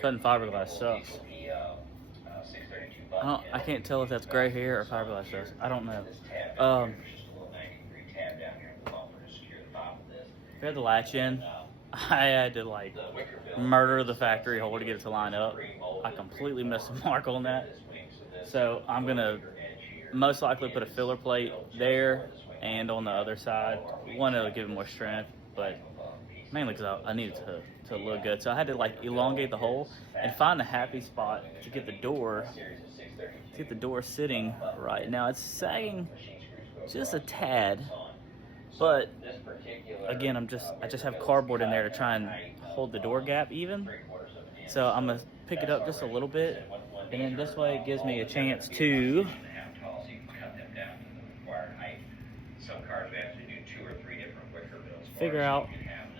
cutting fiberglass sucks. I can't tell if that's gray hair or fiberglass dust. I don't know. We had the latch in. I had to like murder the factory hole to get it to line up. I completely missed the mark on that. So I'm gonna most likely put a filler plate there and on the other side. One, it'll give it more strength, but mainly because I needed to look good. So I had to like elongate the hole and find a happy spot to get the door sitting right. Now it's sagging just a tad, but again, I just have cardboard in there to try and hold the door gap even. So I'm gonna pick it up just a little bit, and then this way it gives me a chance to figure out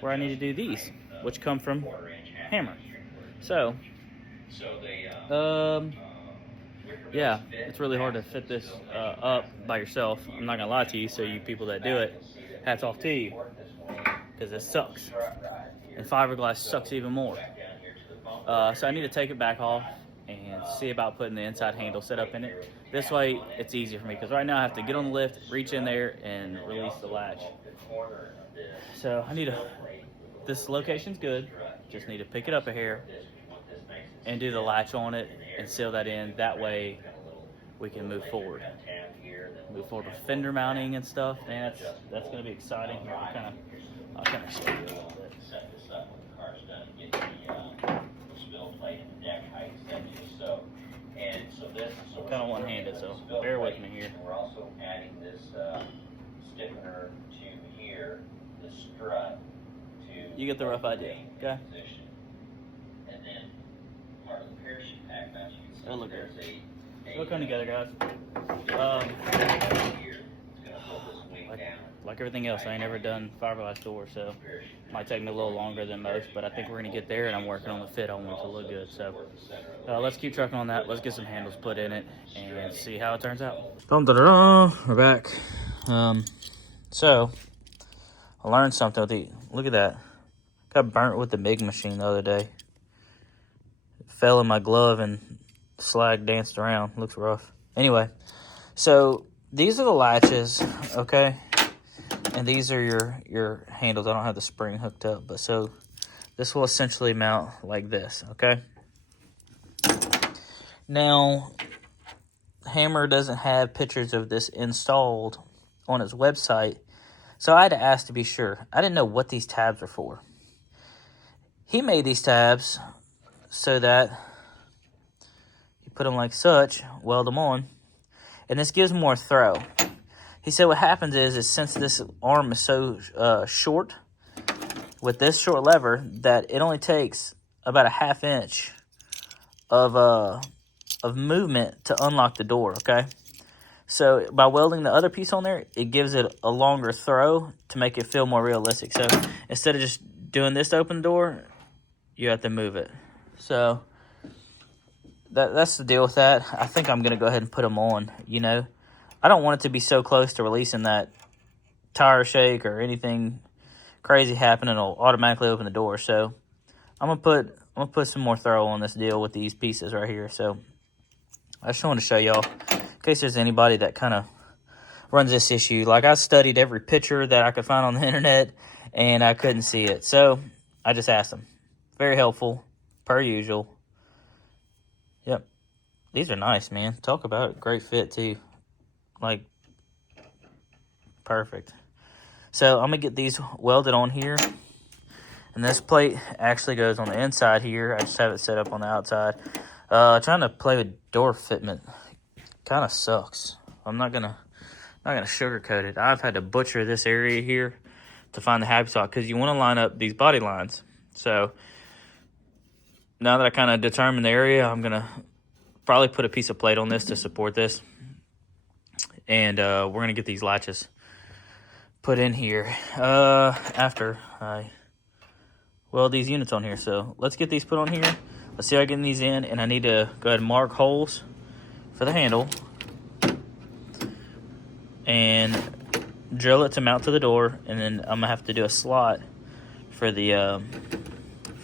where I need to do these, which come from hammer. So, yeah, it's really hard to fit this up by yourself. I'm not gonna lie to you. So you people that do it, hats off to you, because it sucks. And fiberglass sucks even more. So I need to take it back off and see about putting the inside handle set up in it. This way it's easier for me, because right now I have to get on the lift, reach in there, and release the latch. So I need to, this location's good, just need to pick it up a hair and do the latch on it and seal that in. That way we can move forward. Move forward with fender mounting and stuff. Man, that's going to be exciting. I'll kind of show you a little bit. I'm kind of one-handed, so bear with me here. We're also adding this stiffener to here, the strut to. You get the rough idea, okay? And then part of the parachute pack that you can see. That'll look there's good. a It'll come together, guys. Here, it's gonna pull this wing down. Like everything else, I ain't never done fiberglass doors, so it might take me a little longer than most, but I think we're gonna get there, and I'm working on the fit. I want it to look good. So let's keep trucking on that. Let's get some handles put in it and see how it turns out. We're back. So I learned something with the, look at that. Got burnt with the MIG machine the other day. It fell in my glove and slag danced around. Looks rough. Anyway, so these are the latches, okay? And these are your handles. I don't have the spring hooked up, but so this will essentially mount like this, okay? Now, Hammer doesn't have pictures of this installed on its website, so I had to ask to be sure. I didn't know what these tabs are for. He made these tabs so that you put them like such, weld them on, and this gives more throw. He said what happens is since this arm is so short, with this short lever, that it only takes about a ½ inch of movement to unlock the door, okay? So by welding the other piece on there, it gives it a longer throw to make it feel more realistic. So instead of just doing this to open the door, you have to move it. So that's the deal with that. I think I'm going to go ahead and put them on, you know. I don't want it to be so close to releasing that tire shake or anything crazy happen, and it'll automatically open the door. So I'm gonna put some more throw on this deal with these pieces right here. So I just wanted to show y'all in case there's anybody that kind of runs this issue. Like, I studied every picture that I could find on the internet and I couldn't see it. So I just asked them. Very helpful, per usual. Yep. These are nice, man. Talk about it. Great fit too. Like, perfect. So I'm gonna get these welded on here, and this plate actually goes on the inside here. I just have it set up on the outside. Trying to play with door fitment kind of sucks. I'm not gonna sugarcoat it. I've had to butcher this area here to find the happy spot, because you want to line up these body lines. So now that I kind of determined the area, I'm gonna probably put a piece of plate on this to support this. And we're going to get these latches put in here after I weld these units on here. So let's get these put on here. Let's see how I get these in. And I need to go ahead and mark holes for the handle and drill it to mount to the door. And then I'm going to have to do a slot for the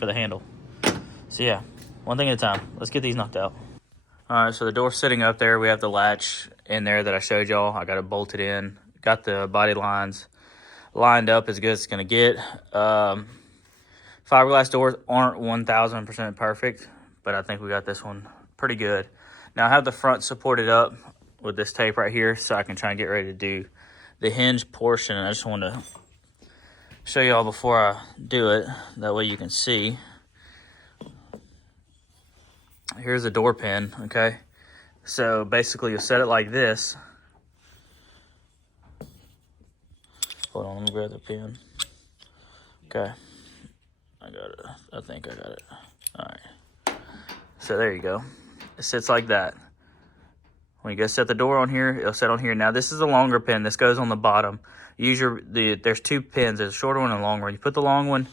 handle. So yeah, One thing at a time. Let's get these knocked out. All right, so the door's sitting up there. We have the latch in there that I showed y'all. I got it bolted in. Got the body lines lined up as good as it's going to get. Fiberglass doors aren't 1000% perfect, but I think we got this one pretty good. Now I have the front supported up with this tape right here so I can try and get ready to do the hinge portion. I just want to show y'all before I do it. That way you can see. Here's a door pin, okay? So basically you'll set it like this. Hold on, let me grab the pin. Okay. I got it. I think I got it. All right. So there you go. It sits like that. When you go set the door on here, it'll sit on here. Now this is a longer pin. This goes on the bottom. There's two pins. There's a shorter one and a long one. You put the long one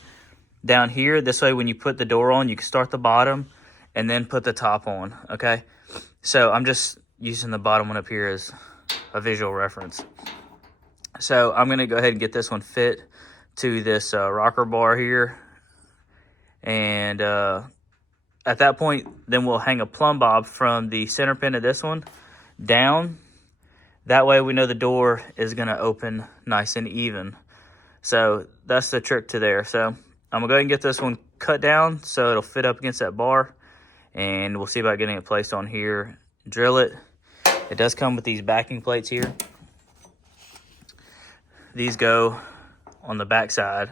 down here. This way when you put the door on, you can start the bottom and then put the top on, okay? So I'm just using the bottom one up here as a visual reference. So I'm gonna go ahead and get this one fit to this rocker bar here. And at that point, then we'll hang a plumb bob from the center pin of this one down. That way we know the door is gonna open nice and even. So that's the trick to there. So I'm gonna go ahead and get this one cut down so it'll fit up against that bar. And we'll see about getting it placed on here. Drill it. It does come with these backing plates here. These go on the back side.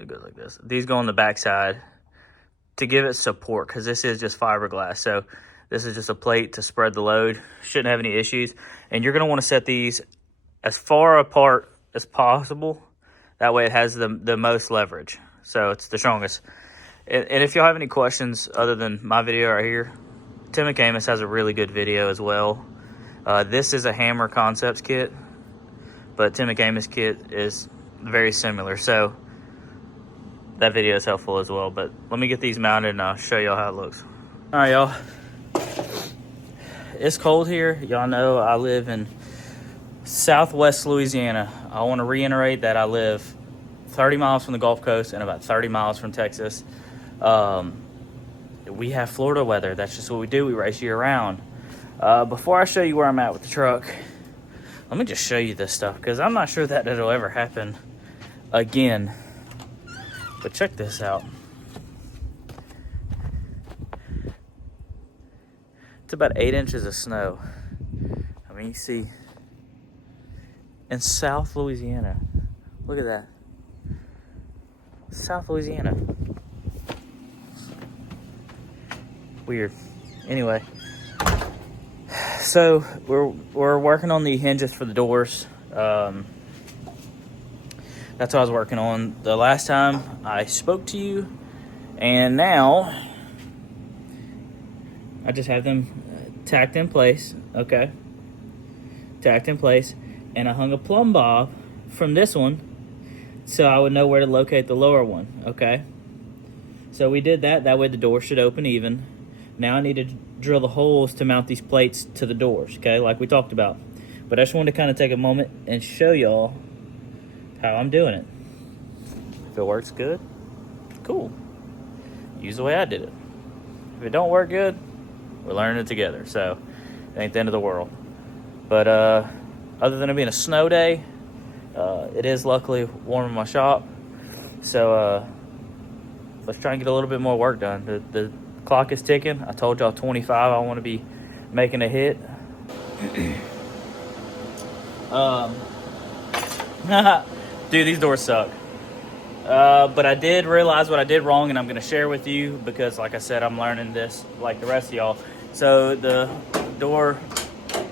It goes like this. These go on the back side to give it support because this is just fiberglass. So this is just a plate to spread the load. Shouldn't have any issues. And you're going to want to set these as far apart as possible. That way it has the most leverage. So it's the strongest. And if y'all have any questions other than my video right here, Tim McAmis has a really good video as well. This is a Hammer Concepts kit, but Tim McAmis kit is very similar. So that video is helpful as well. But let me get these mounted and I'll show y'all how it looks. All right, y'all. It's cold here. Y'all know I live in Southwest Louisiana. I want to reiterate that I live 30 miles from the Gulf Coast and about 30 miles from Texas. We have Florida weather. That's just what we do. We race year round. Before I show you where I'm at with the truck, let me just show you this stuff because I'm not sure that it'll ever happen again. But check this out. It's about 8 inches of snow. I mean, you see, in South Louisiana. Look at that. South Louisiana. Weird. Anyway, so we're working on the hinges for the doors. That's what I was working on the last time I spoke to you, and now I just have them tacked in place. Okay, tacked in place, and I hung a plumb bob from this one so I would know where to locate the lower one. Okay, so we did that. That way the door should open even. Now I need to drill the holes to mount these plates to the doors, okay, like we talked about. But I just wanted to kind of take a moment and show y'all how I'm doing it. If it works good, cool. Use the way I did it. If it don't work good, we're learning it together. So it ain't the end of the world. But other than it being a snow day, it is luckily warm in my shop. So let's try and get a little bit more work done. The clock is ticking. I told y'all 25. I want to be making a hit. Dude, these doors suck. But I did realize what I did wrong, and I'm going to share with you because, like I said, I'm learning this like the rest of y'all. So the door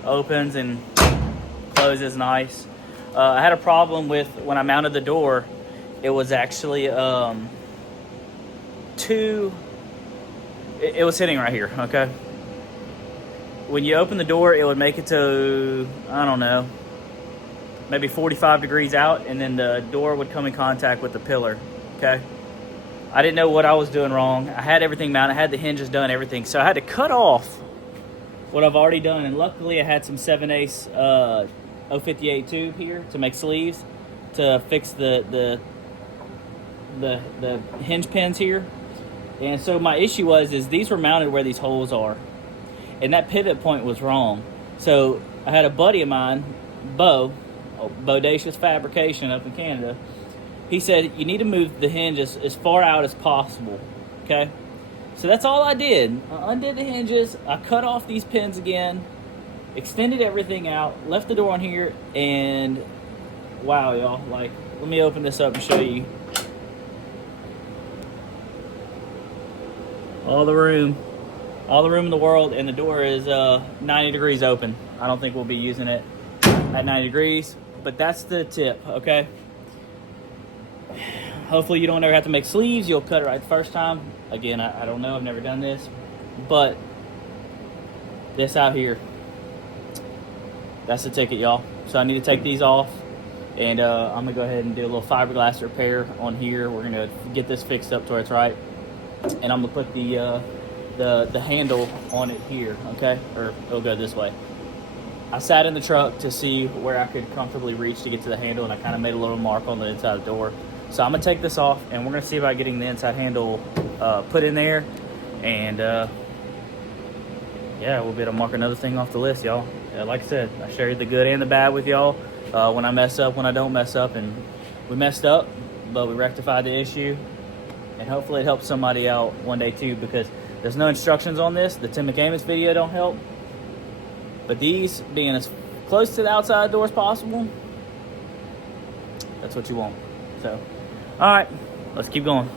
opens and closes nice. I had a problem with when I mounted the door. It was actually it was sitting right here, okay? When you open the door, it would make it to, I don't know, maybe 45 degrees out, and then the door would come in contact with the pillar, okay? I didn't know what I was doing wrong. I had everything mounted. I had the hinges done, everything. So I had to cut off what I've already done, and luckily I had some 7/8 058 tube here to make sleeves to fix the hinge pins here. And so my issue is these were mounted where these holes are, and that pivot point was wrong. So I had a buddy of mine, Bodacious Fabrication up in Canada. He said you need to move the hinges as far out as possible. Okay, so that's all I did. I undid the hinges. I cut off these pins again, extended everything out, left the door on here, and wow, y'all! Like, let me open this up and show you. All the room in the world, and the door is 90 degrees open. I don't think we'll be using it at 90 degrees, but that's the tip, okay? Hopefully you don't ever have to make sleeves. You'll cut it right the first time. Again, I don't know. I've never done this, but this out here, that's the ticket, y'all. So I need to take these off, and I'm gonna go ahead and do a little fiberglass repair on here. We're gonna get this fixed up to where it's right. And I'm gonna put the handle on it here, okay? Or it'll go this way. I sat in the truck to see where I could comfortably reach to get to the handle, and I kind of made a little mark on the inside of the door. So I'm gonna take this off, and we're gonna see about getting the inside handle put in there, and yeah, we'll be able to mark another thing off the list, y'all. Like I said, I shared the good and the bad with y'all. When I mess up, when I don't mess up, and we messed up, but we rectified the issue. And hopefully it helps somebody out one day too, because there's no instructions on this. The Tim McAmons video don't help. But these being as close to the outside door as possible, that's what you want. So, all right, let's keep going.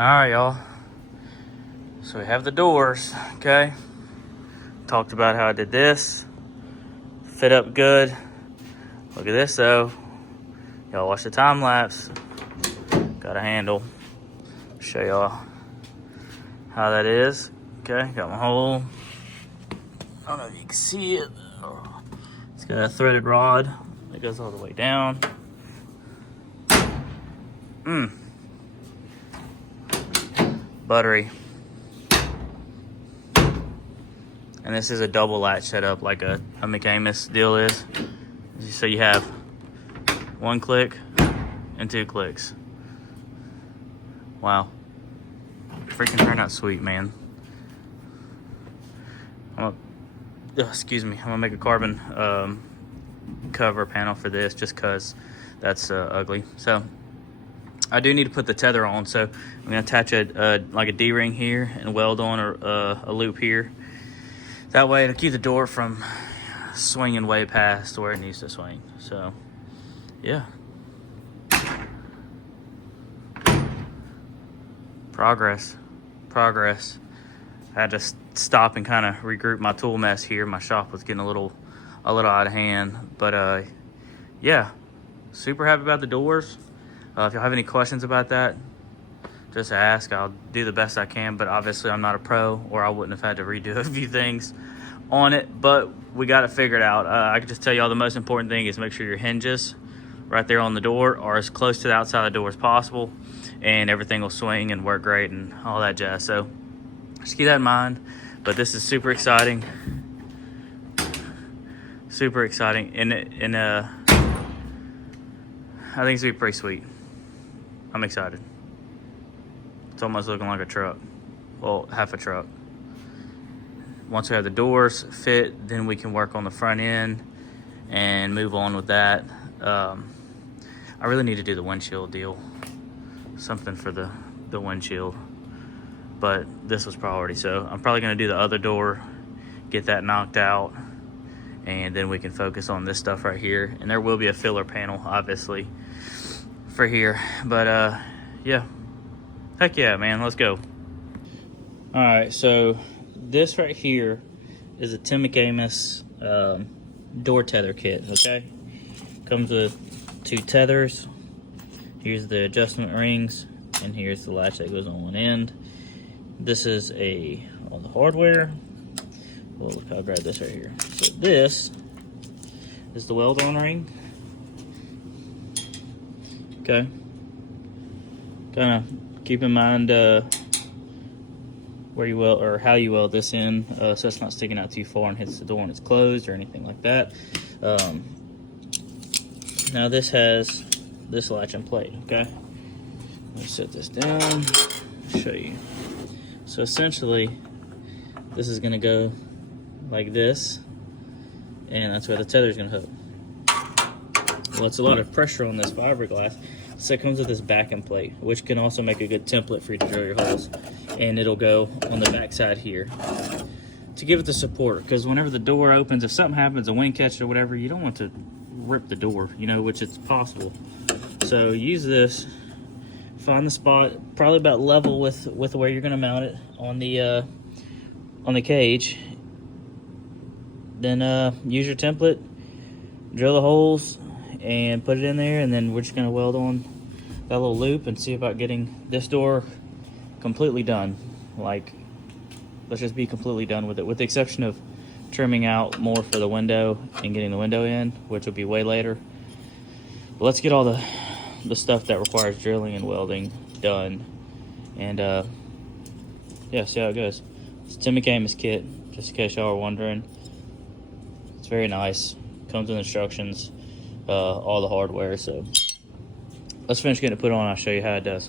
Alright, y'all. So we have the doors, okay? Talked about how I did this. Fit up good. Look at this though. Y'all watch the time lapse. Got a handle. Show y'all how that is. Okay, got my hole. I don't know if you can see it. It's got a threaded rod that goes all the way down. Buttery. And this is a double latch setup like a McAmis deal is. So you have 1 click and 2 clicks. Wow. Freaking turned out sweet, man. Excuse me. I'm gonna make a carbon cover panel for this just cause that's ugly. So I do need to put the tether on. So I'm gonna attach like a D-ring here and weld on a loop here. That way it'll keep the door from swinging way past where it needs to swing. So yeah. Progress. I had to stop and kind of regroup my tool mess here. My shop was getting a little out of hand, but yeah, super happy about the doors. If y'all have any questions about that, just ask. I'll do the best I can, but obviously I'm not a pro, or I wouldn't have had to redo a few things on it, but we got it figured out. I can just tell y'all the most important thing is make sure your hinges right there on the door are as close to the outside of the door as possible, and everything will swing and work great and all that jazz. So just keep that in mind. But this is super exciting. Super exciting. And I think it's gonna be pretty sweet. I'm excited. It's almost looking like a truck. Well, half a truck. Once we have the doors fit, then we can work on the front end and move on with that. I really need to do the windshield deal. Something for the windshield. But this was priority, so I'm probably gonna do the other door, get that knocked out, and then we can focus on this stuff right here. And there will be a filler panel, obviously, for here. But yeah, heck yeah, man, let's go. All right, so this right here is a Tim McAmis door tether kit, okay? Comes with 2 tethers. Here's the adjustment rings, and here's the latch that goes on one end. This is on the hardware. Oh, look, I'll grab this right here. So this is the weld-on ring. Okay. Kind of keep in mind where you weld or how you weld this in, so it's not sticking out too far and hits the door when it's closed or anything like that. Now this has this latch and plate. Okay. Let me set this down. Show you. So essentially, this is gonna go like this, and that's where the tether is gonna hook. Well, it's a lot of pressure on this fiberglass, so it comes with this backing plate, which can also make a good template for you to drill your holes. And it'll go on the back side here to give it the support, because whenever the door opens, if something happens, a wind catch or whatever, you don't want to rip the door, you know, which it's possible. So use this. Find the spot, probably about level with where you're going to mount it on the cage. Then use your template, drill the holes, and put it in there. And then we're just going to weld on that little loop and see about getting this door completely done. Like, let's just be completely done with it, with the exception of trimming out more for the window and getting the window in, which will be way later. But let's get all the stuff that requires drilling and welding done, and yeah, see how it goes. It's Tim McAmis kit, just in case y'all are wondering. It's very nice, comes with instructions, all the hardware. So let's finish getting it put on. I'll show you how it does.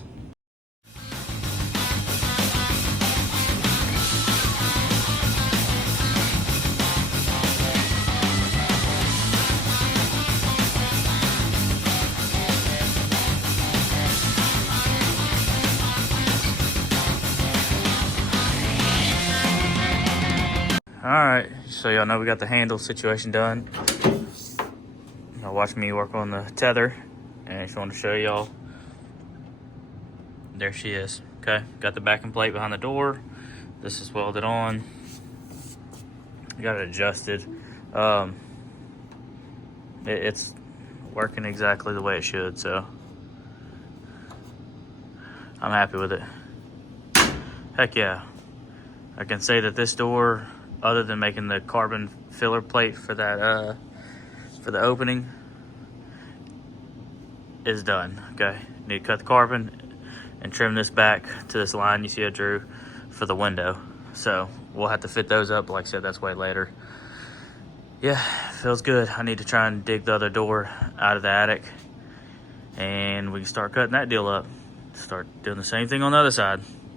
Alright, so y'all know we got the handle situation done. Y'all watch me work on the tether, and I just want to show y'all. There she is. Okay, got the backing plate behind the door. This is welded on. Got it adjusted. It's working exactly the way it should, so I'm happy with it. Heck yeah. I can say that this door, other than making the carbon filler plate for that for the opening, is done. Okay, need to cut the carbon and trim this back to this line you see I drew for the window. So we'll have to fit those up. Like I said, that's way later. Yeah, feels good. I need to try and dig the other door out of the attic, and we can start cutting that deal up. Start doing the same thing on the other side.